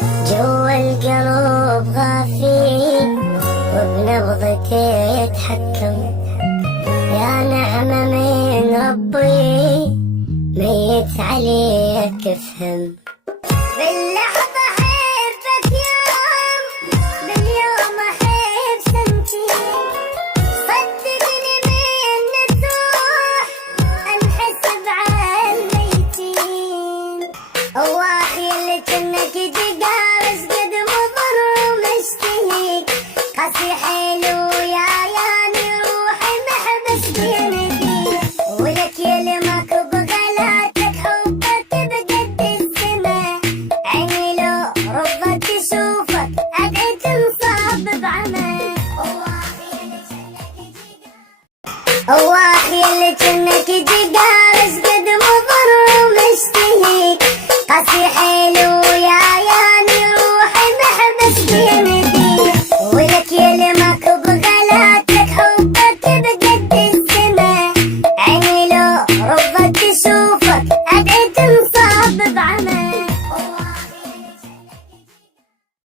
جوا القلب غافي وبنبضك يتحكم، يا نعمة من ربي ميت عليك افهم. باللحظة أحبك يوم، باليوم أحب سنتين، صدقني من تروح أنحسب عالميتين. واخي اللي كنك تقارس قد مضر ومشتهيك، قاسي حلو يا يعني روحي محبس بيديك، ولك يلمك بغلاتك حبك بقد السما، عيني لو رضت تشوفك أدعي تنصاب بعمى. واخي اللي كنك تقارس